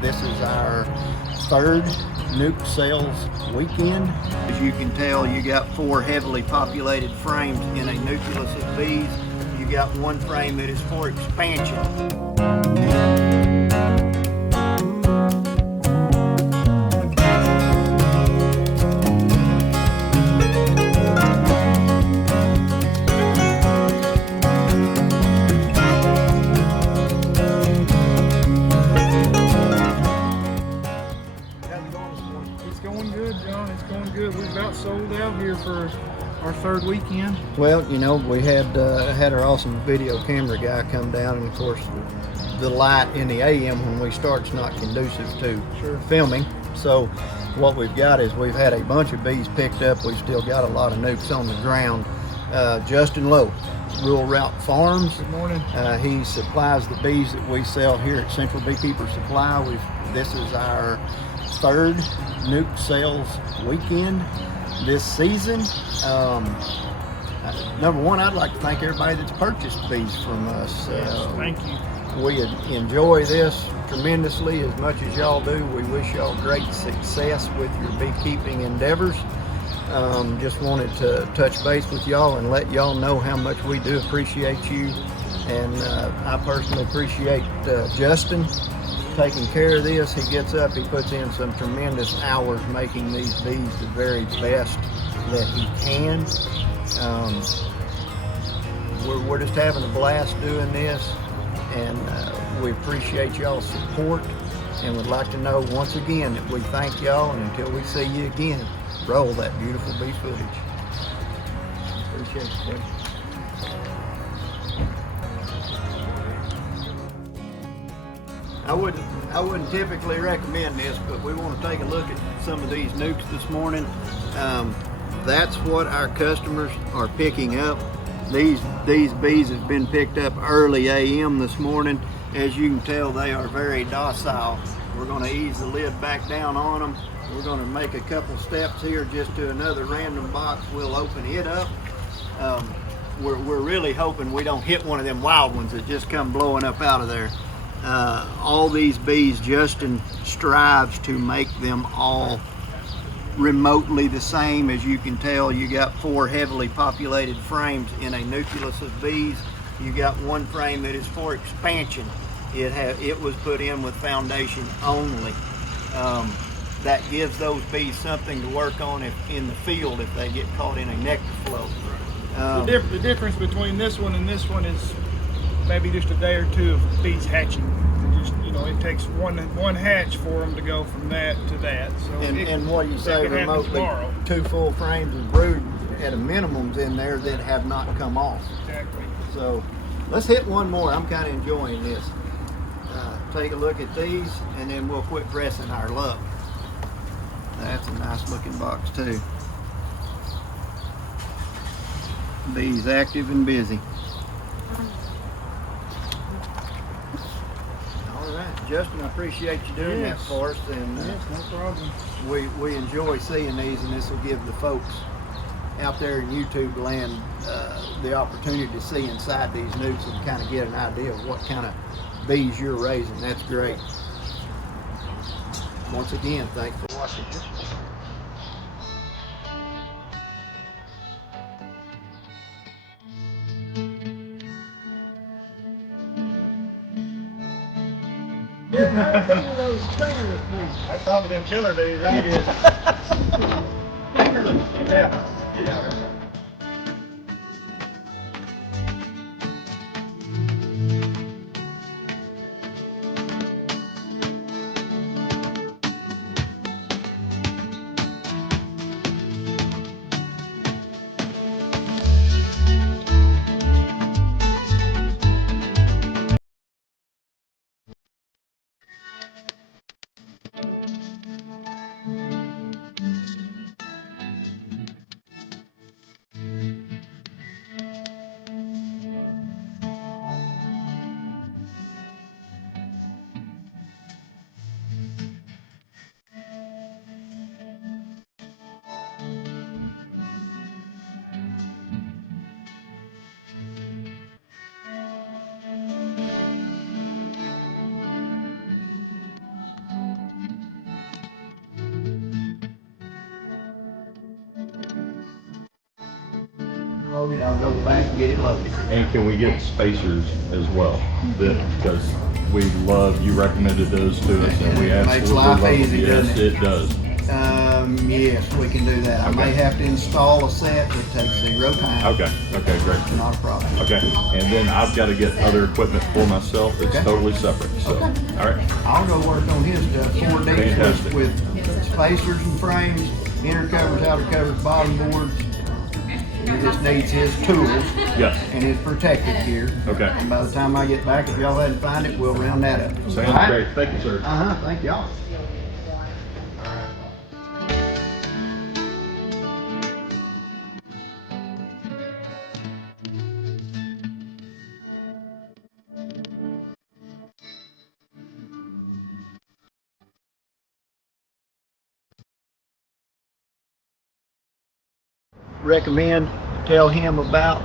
This is our third nuke sales weekend. As you can tell, you got 4 heavily populated frames in a nucleus of bees. You got one frame that is for expansion. It's going good, John. It's going good. We've about sold out here for our third weekend. Well, you know, we had our awesome video camera guy come down, and of course, the light in the AM when we start's not conducive to filming. So what we've got is we've had a bunch of bees picked up. We've still got a lot of nukes on the ground. Justin Lowe, Rural Route Farms. Good morning. He supplies the bees that we sell here at Central Beekeepers Supply. This is our third nuke sales weekend this season. Number one, I'd like to thank everybody that's purchased bees from us. Yes, thank you. We enjoy this tremendously as much as y'all do. We wish y'all great success with your beekeeping endeavors. Just wanted to touch base with y'all and let y'all know how much we do appreciate you. And I personally appreciate Justin taking care of this. He gets up, he puts in some tremendous hours making these bees the very best that he can. We're just having a blast doing this, and we appreciate y'all's support, and would like to know once again that we thank y'all, and until we see you again, roll that beautiful bee footage. Appreciate you, buddy. I wouldn't typically recommend this, but we want to take a look at some of these nukes this morning. That's what our customers are picking up. These bees have been picked up early AM this morning. As you can tell, they are very docile. We're going to ease the lid back down on them. We're going to make a couple steps here just to another random box. We'll open it up. We're really hoping we don't hit one of them wild ones that just come blowing up out of there. All these bees, Justin strives to make them all remotely the same. As you can tell, you got 4 heavily populated frames in a nucleus of bees. You got one frame that is for expansion. It was put in with foundation only. That gives those bees something to work on in the field if they get caught in a nectar flow. The difference between this one and this one is maybe just a day or two of bees hatching. It takes one hatch for them to go from that to that. So and what you say remotely, 2 full frames of brood at a minimum's in there that have not come off. Exactly. So let's hit one more. I'm kind of enjoying this. Take a look at these, and then we'll quit pressing our luck. That's a nice looking box too. Bees active and busy. Justin, I appreciate you doing that for us, and yes, no problem. We enjoy seeing these, and this will give the folks out there in YouTube land the opportunity to see inside these nukes and kind of get an idea of what kind of bees you're raising. That's great. Once again, thanks for watching. I thought of them killer days. Yeah. loaded, I'll go back and get it loaded. And can we get spacers as well? Because we love, you recommended those to us, and we absolutely Makes life love them. easy, Yes, doesn't it? it does. Yes, we can do that. I may have to install a set that takes 0 time. Okay, great. Not a problem. Okay, and then I've got to get other equipment for myself that's Okay. totally separate, so, all right. I'll go work on his stuff. 4 Ds Fantastic. with spacers and frames, inner covers, outer covers, bottom boards. He just needs his tools Yes, and his protective gear. okay. And by the time I get back, if y'all hadn't find it, we'll round that up. Sounds All right? great. Thank you, sir. Thank y'all. Recommend, tell him about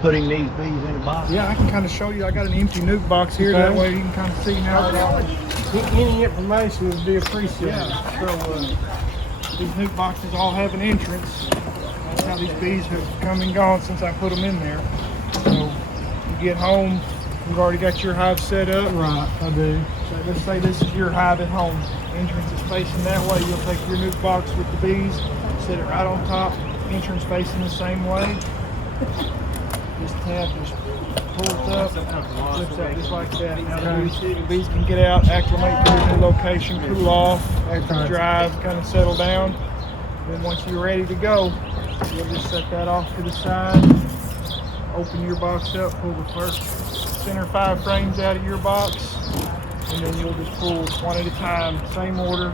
putting these bees in a box. Yeah, I can kind of show you. I got an empty nuke box here. That Okay. way you can kind of see how it all. Any information would be appreciated. Yeah. So these nuke boxes all have an entrance. That's how these bees have come and gone since I put them in there. So you get home, you've already got your hive set up. Right, I do. So let's say this is your hive at home. Entrance is facing that way. You'll take your nuke box with the bees, set it right on top. Entrance facing the same way. This tab just pulls up, flips out just like that. Now the bees can get out, acclimate to their new location, cool off, after drive, kind of settle down. Then once you're ready to go, you'll just set that off to the side. Open your box up, pull the first center 5 frames out of your box, and then you'll just pull one at a time, same order,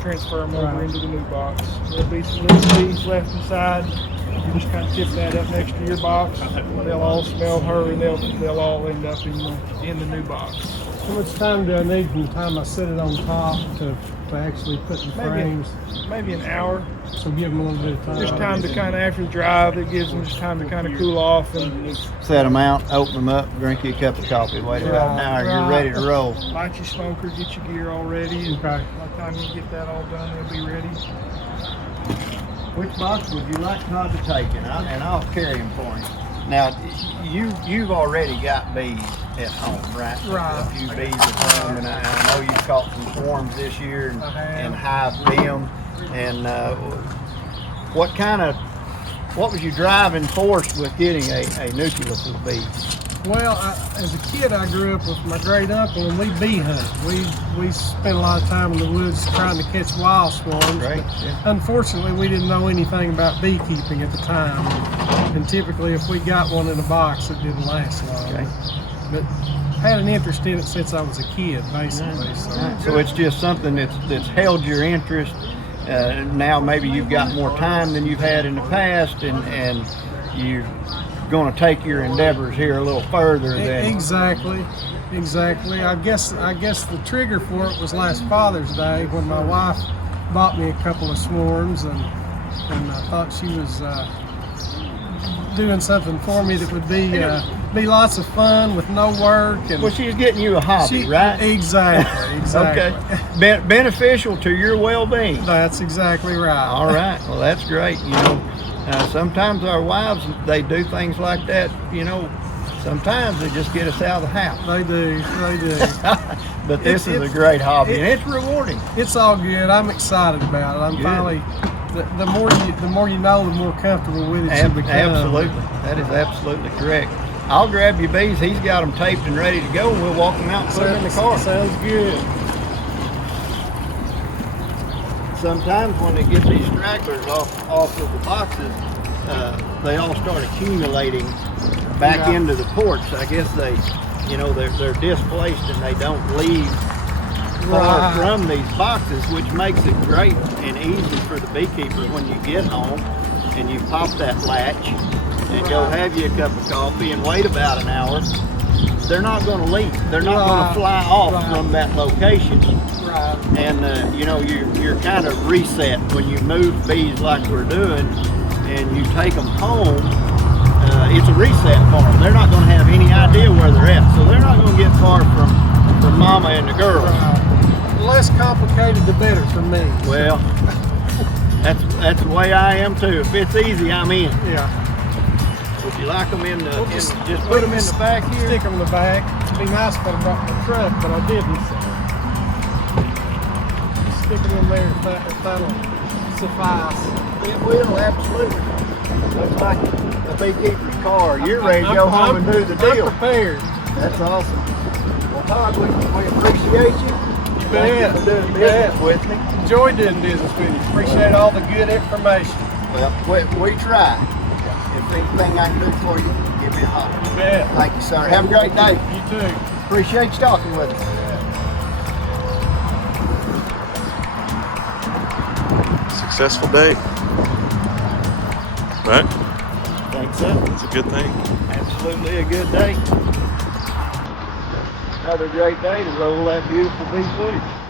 transfer them over into the new box. There'll be some little bees left inside. You just kind of tip that up next to your box. They'll all smell her, and they'll all end up in the new box. How much time do I need from the time I set it on top to actually put the frames? Maybe an hour. So give them a little bit of time. Just time to kind of, after the drive, it gives them just time to kind of cool off and Set them out, open them up, drink you a cup of coffee, wait about an hour, you're ready to roll. light your smoker, get your gear all ready. And Okay. by the time you get that all done, they'll be ready. Which box would you like Todd to take? And I'll carry them for you. Now, you've already got bees at home, right? Right. A few bees at home, and I know you've caught some swarms this year and, I have. and hived them. And what was your driving force with getting a nucleus of bees? Well, as a kid, I grew up with my great uncle, and we bee hunted. We spent a lot of time in the woods trying to catch wild swarms. Great, but yeah. Unfortunately, we didn't know anything about beekeeping at the time, and typically, if we got one in a box, it didn't last long. Okay. But had an interest in it since I was a kid, basically. So it's just something that's held your interest. Now maybe you've got more time than you've had in the past, and you're going to take your endeavors here a little further than Exactly. I guess the trigger for it was last Father's Day when my wife bought me a couple of swarms, and I thought she was doing something for me that would be lots of fun with no work. And well, she's getting you a hobby, right? Exactly. Okay. Beneficial to your well-being. That's exactly right. All right. Well, that's great. Sometimes our wives, they do things like that. Sometimes they just get us out of the house. They do. But this is a great hobby, and it's rewarding. It's all good. I'm excited about it. I'm Good. finally. The more you know, the more comfortable with it you become. Absolutely. That is absolutely correct. I'll grab your bees. He's got them taped and ready to go, and we'll walk them out and put them in the car. Sounds good. Sometimes when they get these stragglers off of the boxes, they all start accumulating back into the porch. I guess they're displaced and they don't leave far from these boxes, which makes it great and easy for the beekeeper when you get home and you pop that latch and go have you a cup of coffee and wait about an hour. They're not going to leave. They're not going to fly off from that location. Right. And you're kind of reset when you move bees like we're doing, and you take them home. It's a reset for them. They're not going to have any idea where they're at, so they're not going to get far from mama and the girls. Right. The less complicated, the better for me. Well, That's the way I am too. If it's easy, I'm in. Yeah. Would you like them in the? We'll just put them in the back here. Stick them in the back. It'd be nice if I brought my truck, but I didn't. So. Just stick them in there if that'll suffice. It will, absolutely. Looks like a beekeeper's car. You're ready to go home and do the deal. I'm prepared. That's awesome. Well, Todd, we appreciate you. You Thank bet. you for doing You business bet. with me. Enjoy doing business with you. Appreciate all the good information. Well, we try. If anything I can do for you, give me a holler. You bet. Thank you, sir. Have a great day. You too. Appreciate you talking with us. Successful day. Right? Think so. It's a good thing. Absolutely a good day. Another great day to roll that beautiful bee footage.